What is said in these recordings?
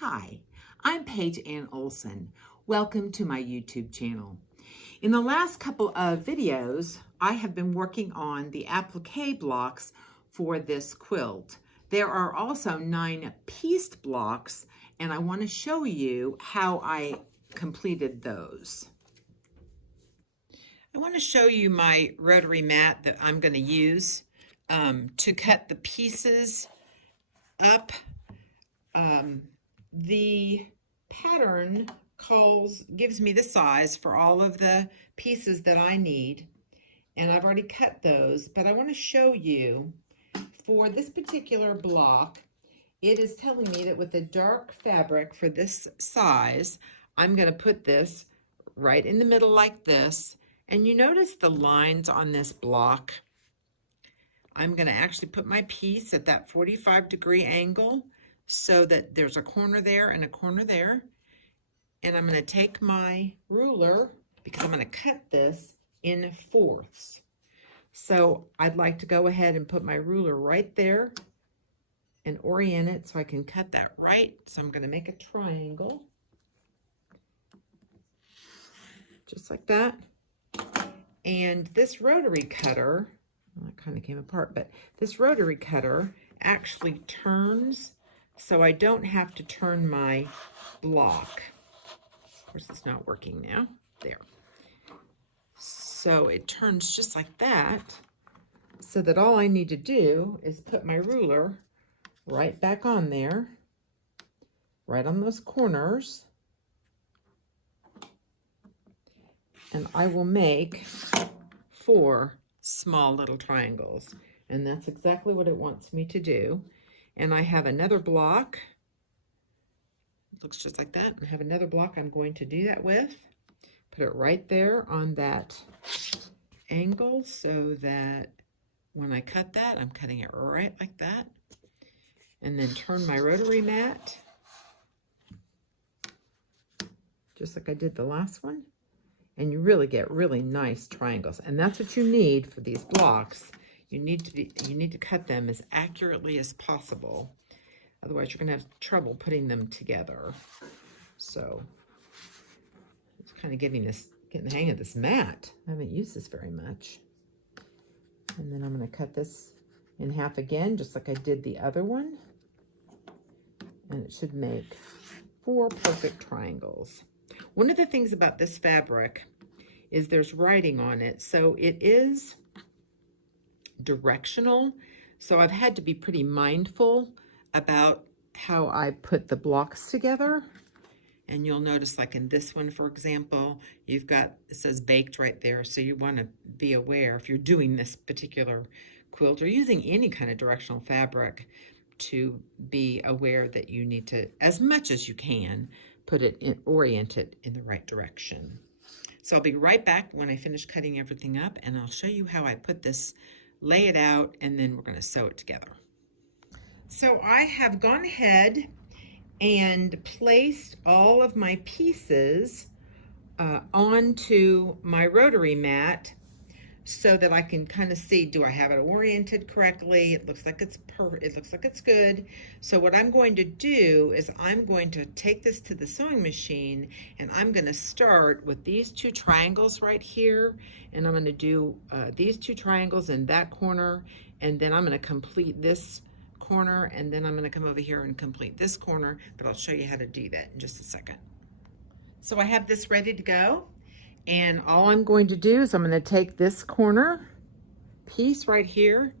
Hi, I'm Paige Ann Olson. Welcome to my YouTube channel. In the last couple of videos, I have been working on the applique blocks for this quilt. There are also 9 pieced blocks, and I want to show you how I completed those. I want to show you my rotary mat that I'm going to use to cut the pieces up. The pattern gives me the size for all of the pieces that I need, and I've already cut those, but I want to show you for this particular block, it is telling me that with the dark fabric for this size, I'm going to put this right in the middle like this, and you notice the lines on this block. I'm going to actually put my piece at that 45-degree angle so that there's a corner there and a corner there. And I'm going to take my ruler because I'm going to cut this in fourths. So I'd like to go ahead and put my ruler right there and orient it so I can cut that right. So I'm going to make a triangle just like that. And this rotary cutter, well, it kind of came apart, but this rotary cutter actually turns so I don't have to turn my block. Of course, it's not working now. There. So it turns just like that, so that all I need to do is put my ruler right back on there, right on those corners, and I will make 4 small little triangles. And that's exactly what it wants me to do. And I have another block. It looks just like that. I have another block I'm going to do that with. Put it right there on that angle so that when I cut that, I'm cutting it right like that. And then turn my rotary mat, just like I did the last one. And you really get really nice triangles. And that's what you need for these blocks. You need to cut them as accurately as possible. Otherwise, you're going to have trouble putting them together. So, it's kind of getting the hang of this mat. I haven't used this very much. And then I'm going to cut this in half again, just like I did the other one. And it should make 4 perfect triangles. One of the things about this fabric is there's writing on it, so it is directional. So I've had to be pretty mindful about how I put the blocks together. And you'll notice, like in this one, for example, you've got, it says baked right there. So you want to be aware if you're doing this particular quilt or using any kind of directional fabric to be aware that you need to, as much as you can, put it in, orient it in the right direction. So I'll be right back when I finish cutting everything up, and I'll show you how I put this, lay it out, and then we're going to sew it together. So I have gone ahead and placed all of my pieces onto my rotary mat so that I can kind of see, do I have it oriented correctly? It looks like it's perfect. It looks like it's good. So what I'm going to do is I'm going to take this to the sewing machine, and I'm going to start with these 2 triangles right here, and I'm going to do these 2 triangles in that corner, and then I'm going to complete this corner, and then I'm going to come over here and complete this corner, but I'll show you how to do that in just a second. So I have this ready to go. And all I'm going to do is I'm going to take this corner piece right here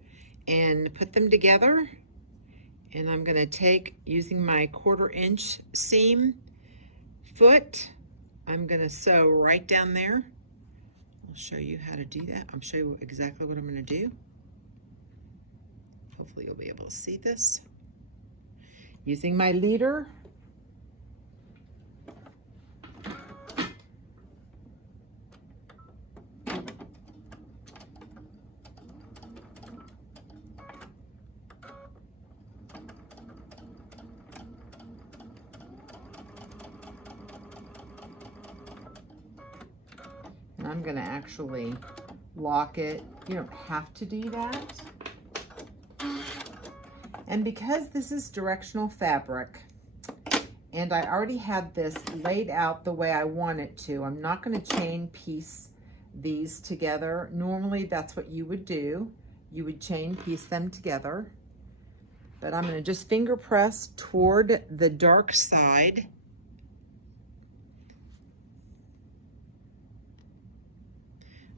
and put them together. And I'm going to take, using my 1/4-inch seam foot, I'm going to sew right down there. I'll show you how to do that. I'll show you exactly what I'm going to do. Hopefully you'll be able to see this. Using my leader, I'm going to actually lock it. You don't have to do that. And because this is directional fabric And I already had this laid out the way I want it to. I'm not going to chain piece these together. Normally that's what you would do. You would chain piece them together. But I'm going to just finger press toward the dark side.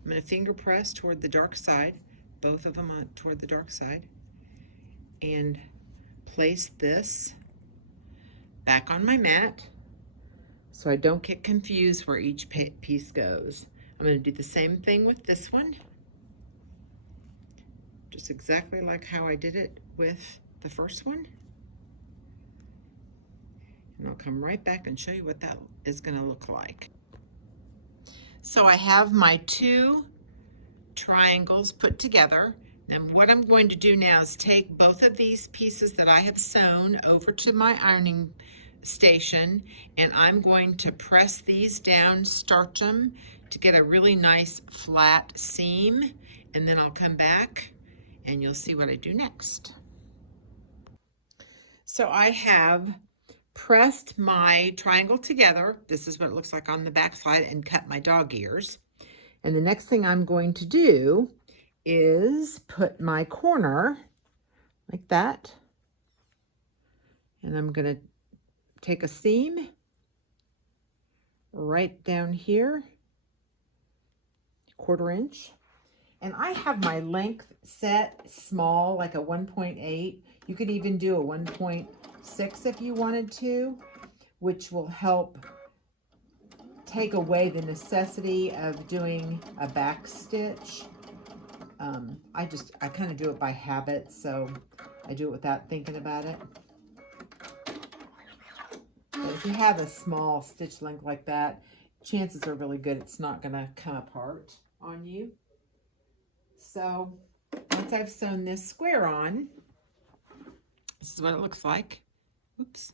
I'm going to finger press toward the dark side, both of them on toward the dark side, and place this back on my mat so I don't get confused where each piece goes. I'm going to do the same thing with this one, just exactly like how I did it with the first one. And I'll come right back and show you what that is going to look like. So I have my two triangles put together. And what I'm going to do now is take both of these pieces that I have sewn over to my ironing station, and I'm going to press these down, starch them to get a really nice flat seam, and then I'll come back and you'll see what I do next. So I have pressed my triangle together. This is what it looks like on the back side, and cut my dog ears. And the next thing I'm going to do is put my corner like that. And I'm going to take a seam right down here, 1/4 inch. And I have my length set small, like a 1.8. You could even do a 1.6 if you wanted to, which will help take away the necessity of doing a back stitch. I kind of do it by habit, so I do it without thinking about it. But if you have a small stitch length like that, chances are really good it's not going to come apart on you. So once I've sewn this square on, this is what it looks like. Oops.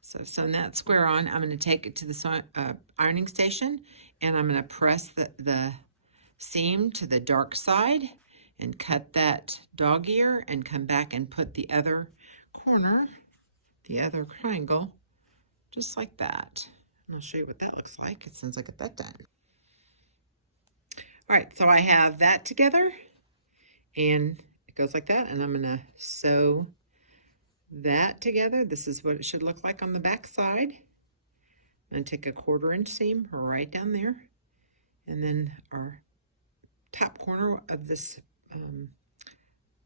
So I've sewn that square on. I'm going to take it to the ironing station, and I'm going to press the seam to the dark side and cut that dog ear, and come back and put the other corner, the other triangle, just like that. And I'll show you what that looks like as soon as I get that done. All right, so I have that together, and it goes like that, and I'm going to sew that together. This is what it should look like on the back side. I'm going to take a 1/4 inch seam right down there, and then our top corner of this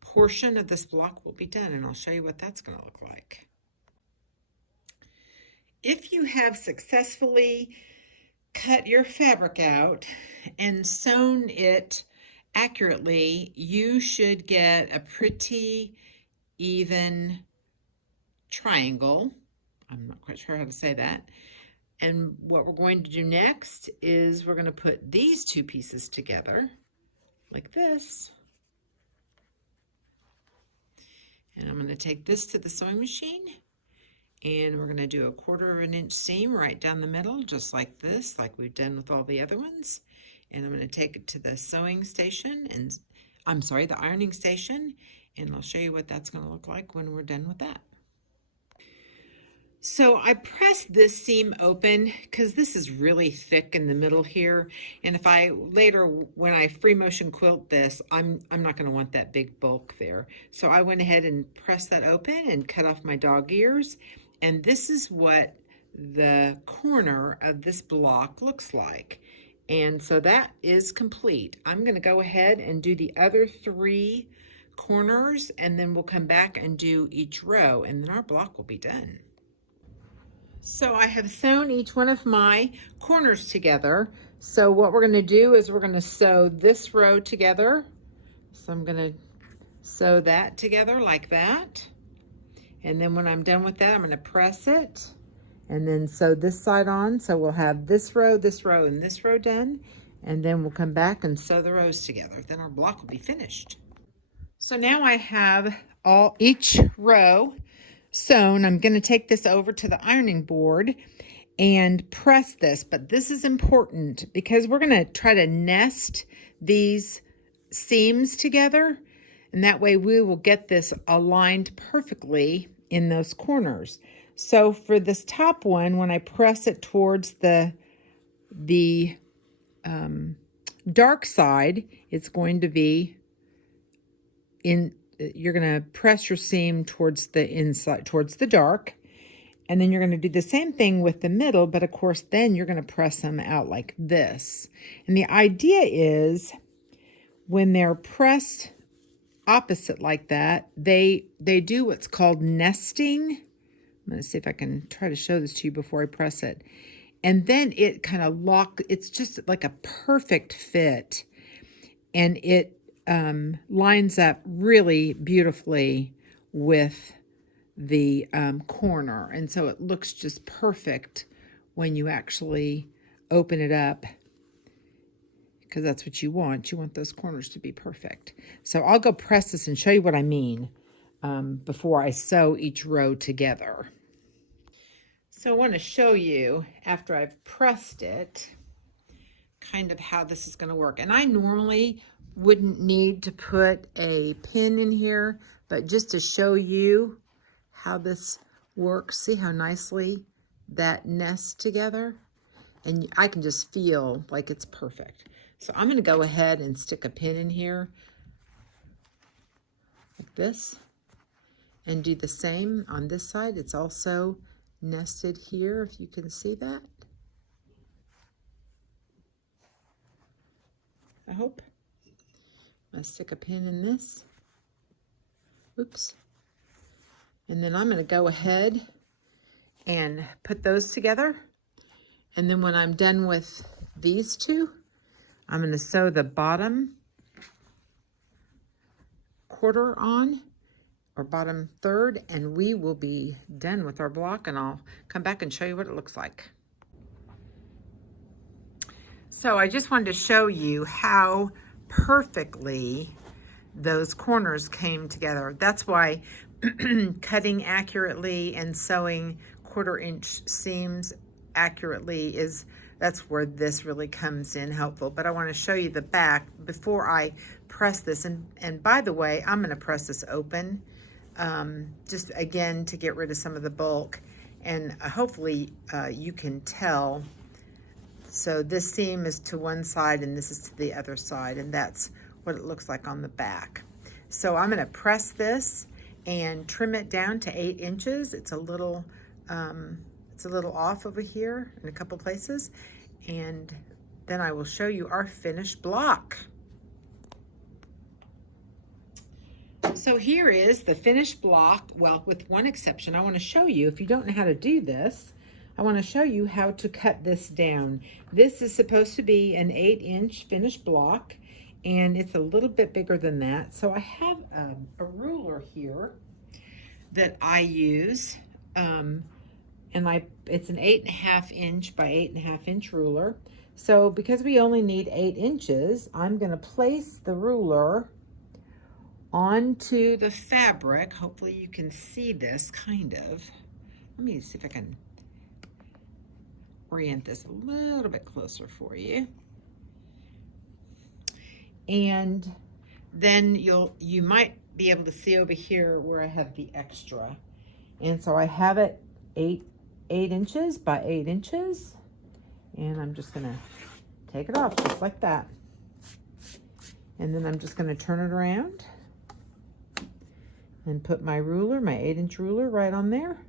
portion of this block will be done, and I'll show you what that's going to look like. If you have successfully cut your fabric out and sewn it accurately, you should get a pretty even triangle. I'm not quite sure how to say that. And what we're going to do next is we're going to put these two pieces together like this. And I'm going to take this to the sewing machine, and we're going to do a 1/4 inch seam right down the middle, just like this, like we've done with all the other ones. And I'm going to take it to the sewing station, and the ironing station, and I'll show you what that's going to look like when we're done with that. So I pressed this seam open because this is really thick in the middle here. And if I later, when I free motion quilt this, I'm not going to want that big bulk there. So I went ahead and pressed that open and cut off my dog ears. And this is what the corner of this block looks like. And so that is complete. I'm going to go ahead and do the other 3 corners, and then we'll come back and do each row, and then our block will be done. So I have sewn each one of my corners together. So what we're going to do is we're going to sew this row together. So I'm going to sew that together like that. And then when I'm done with that, I'm going to press it and then sew this side on. So we'll have this row, and this row done. And then we'll come back and sew the rows together. Then our block will be finished. So now I have each row sewn. I'm going to take this over to the ironing board and press this, but this is important because we're going to try to nest these seams together, and that way we will get this aligned perfectly in those corners. So for this top one, when I press it towards the dark side, it's going to be you're going to press your seam towards the inside, towards the dark. And then you're going to do the same thing with the middle, but of course then you're going to press them out like this. And the idea is when they're pressed opposite like that, they do what's called nesting. I'm going to see if I can try to show this to you before I press it. And then it kind of it's just like a perfect fit. And it lines up really beautifully with the corner. And so it looks just perfect when you actually open it up, because that's what you want. You want those corners to be perfect. So I'll go press this and show you what I mean before I sew each row together. So I want to show you, after I've pressed it, kind of how this is going to work. And I normally wouldn't need to put a pin in here, but just to show you how this works, see how nicely that nests together? And I can just feel like it's perfect. So I'm going to go ahead and stick a pin in here like this and do the same on this side. It's also nested here, if you can see that. I hope. I'm going to stick a pin in this. Oops. And then I'm going to go ahead and put those together. And then when I'm done with these two, I'm going to sew the bottom quarter on, or bottom third, and we will be done with our block, and I'll come back and show you what it looks like. So I just wanted to show you how perfectly those corners came together. That's why cutting accurately and sewing 1/4 inch seams accurately that's where this really comes in helpful. But I want to show you the back before I press this. And by the way, I'm going to press this open just again to get rid of some of the bulk. And hopefully you can tell. So this seam is to one side and this is to the other side, and that's what it looks like on the back. So I'm going to press this and trim it down to 8 inches. It's a little off over here in a couple places, and then I will show you our finished block. So here is the finished block. Well, with one exception, I want to show you, if you don't know how to do this, I want to show you how to cut this down. This is supposed to be an 8-inch finished block, and it's a little bit bigger than that. So I have a ruler here that I use, and it's an 8.5 inch by 8.5 inch ruler. So because we only need 8 inches, I'm going to place the ruler onto the fabric. Hopefully you can see this kind of. Let me see if I can orient this a little bit closer for you. And then you might be able to see over here where I have the extra. And so I have it 8 inches by 8 inches. And I'm just gonna take it off just like that. And then I'm just gonna turn it around and put my ruler, my 8-inch ruler, right on there.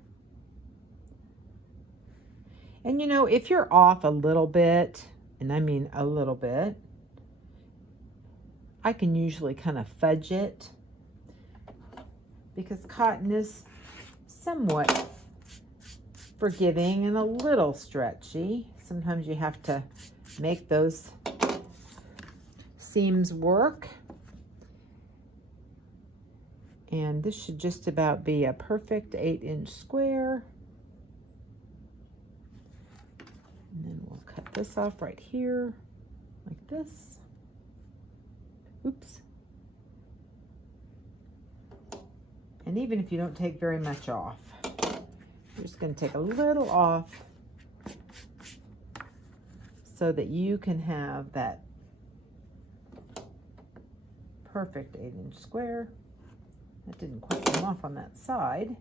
And you know, if you're off a little bit, and I mean a little bit, I can usually kind of fudge it, because cotton is somewhat forgiving and a little stretchy. Sometimes you have to make those seams work. And this should just about be a perfect 8-inch square. And then we'll cut this off right here, like this. Oops. And even if you don't take very much off, you're just going to take a little off so that you can have that perfect 8-inch square. That didn't quite come off on that side.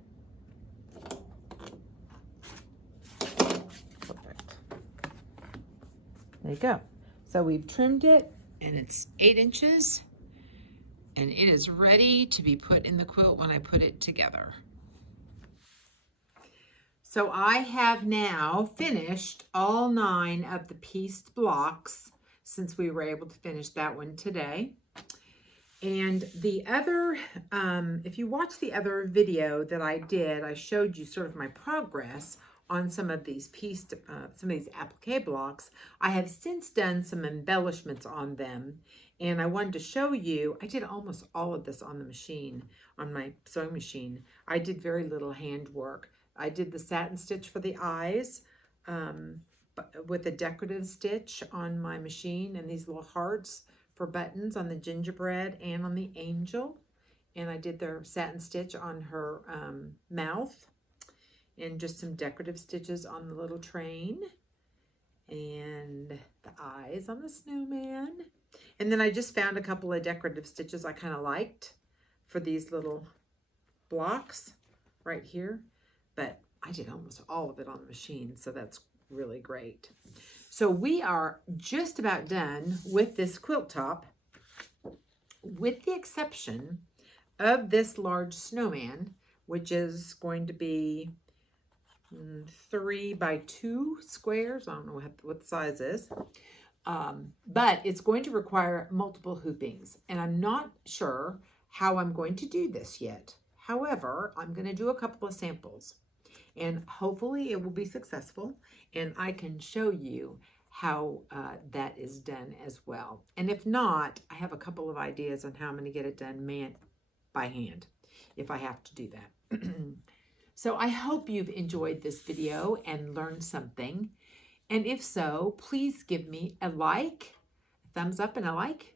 There you go. So we've trimmed it, and it's 8 inches, and it is ready to be put in the quilt when I put it together. So I have now finished all 9 of the pieced blocks, since we were able to finish that one today. And the other, if you watch the other video that I did, I showed you sort of my progress on some of these pieced, some of these applique blocks. I have since done some embellishments on them, and I wanted to show you, I did almost all of this on the machine, on my sewing machine. I did very little handwork. I did the satin stitch for the eyes, with a decorative stitch on my machine, and these little hearts for buttons on the gingerbread and on the angel. And I did their satin stitch on her mouth, and just some decorative stitches on the little train, and the eyes on the snowman. And then I just found a couple of decorative stitches I kind of liked for these little blocks right here. But I did almost all of it on the machine, so that's really great. So we are just about done with this quilt top, with the exception of this large snowman, which is going to be 3 by 2 squares. I don't know what the size is. But it's going to require multiple hoopings, and I'm not sure how I'm going to do this yet. However, I'm going to do a couple of samples, and hopefully it will be successful, and I can show you how that is done as well. And if not, I have a couple of ideas on how I'm going to get it done by hand, if I have to do that. So I hope you've enjoyed this video and learned something. And if so, please give me a like, a thumbs up and a like,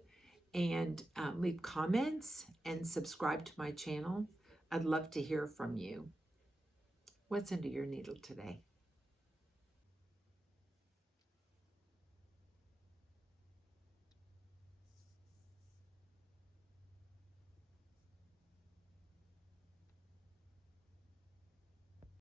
and leave comments and subscribe to my channel. I'd love to hear from you. What's under your needle today?